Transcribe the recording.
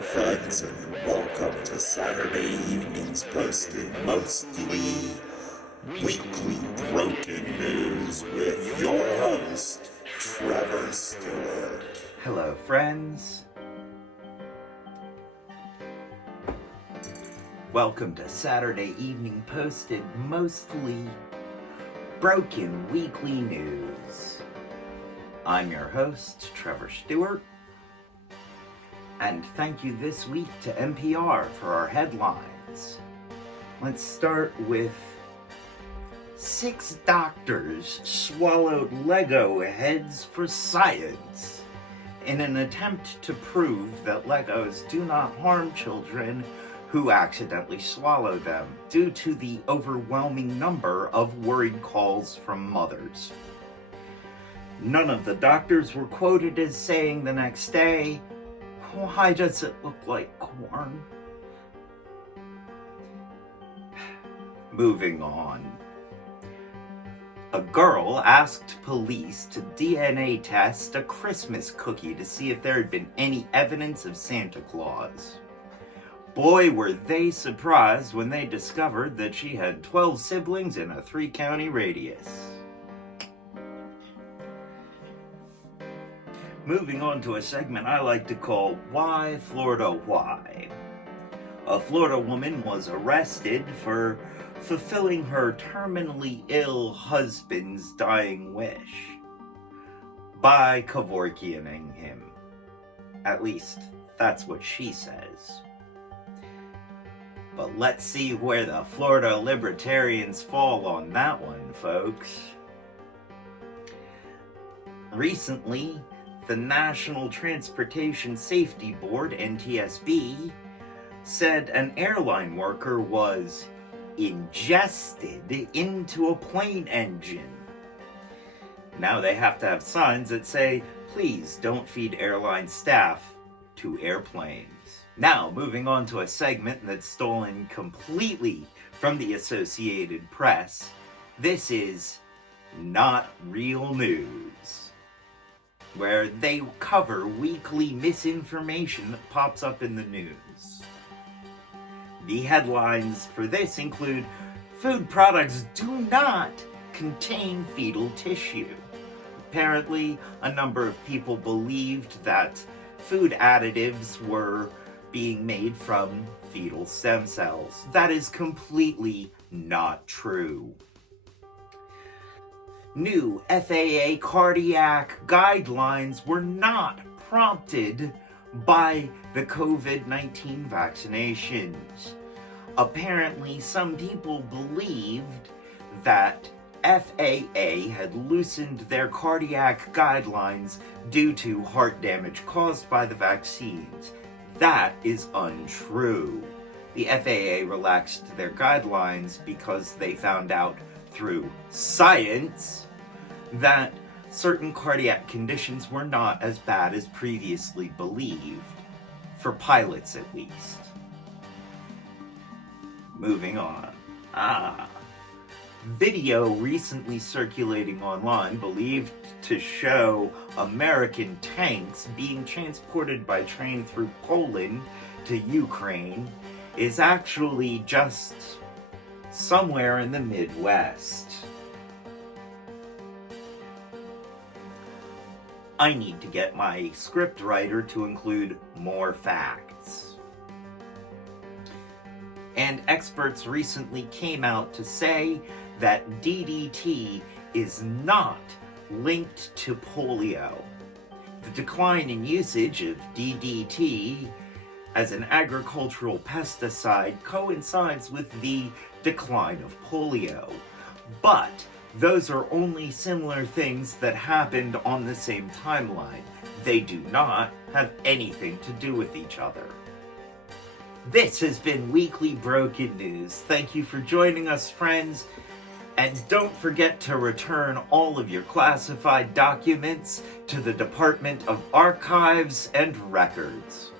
friends, and welcome to Saturday evening's posted mostly weekly broken news with your host, Trevor Stewart. Hello, friends. Welcome to Saturday evening posted mostly broken weekly news. I'm your host, Trevor Stewart, and thank you this week to NPR for our headlines. Let's start with 6 doctors swallowed Lego heads for science in an attempt to prove that Legos do not harm children who accidentally swallow them due to the overwhelming number of worried calls from mothers. None of the doctors were quoted as saying the next day, "Why does it look like corn?" Moving on. A girl asked police to DNA test a Christmas cookie to see if there had been any evidence of Santa Claus. Boy, were they surprised when they discovered that she had 12 siblings in a 3-county radius. Moving on to a segment I like to call Why Florida Why. A Florida woman was arrested for fulfilling her terminally ill husband's dying wish by Kevorkianing him. At least, that's what she says. But let's see where the Florida libertarians fall on that one, folks. Recently, the National Transportation Safety Board, NTSB, said an airline worker was ingested into a plane engine. Now they have to have signs that say, "Please don't feed airline staff to airplanes." Now, moving on to a segment that's stolen completely from the Associated Press, this is Not Real News, where they cover weekly misinformation that pops up in the news. The headlines for this include, "Food products do not contain fetal tissue." Apparently, a number of people believed that food additives were being made from fetal stem cells. That is completely not true. New FAA cardiac guidelines were not prompted by the COVID-19 vaccinations. Apparently, some people believed that FAA had loosened their cardiac guidelines due to heart damage caused by the vaccines. That is untrue. The FAA relaxed their guidelines because they found out through science that certain cardiac conditions were not as bad as previously believed, for pilots at least. Moving on. Video recently circulating online believed to show American tanks being transported by train through Poland to Ukraine is actually just somewhere in the Midwest. I need to get my script writer to include more facts. And experts recently came out to say that DDT is not linked to polio. The decline in usage of DDT as an agricultural pesticide coincides with the decline of polio. But those are only similar things that happened on the same timeline. They do not have anything to do with each other. This has been Weekly Broken News. Thank you for joining us, friends. And don't forget to return all of your classified documents to the Department of Archives and Records.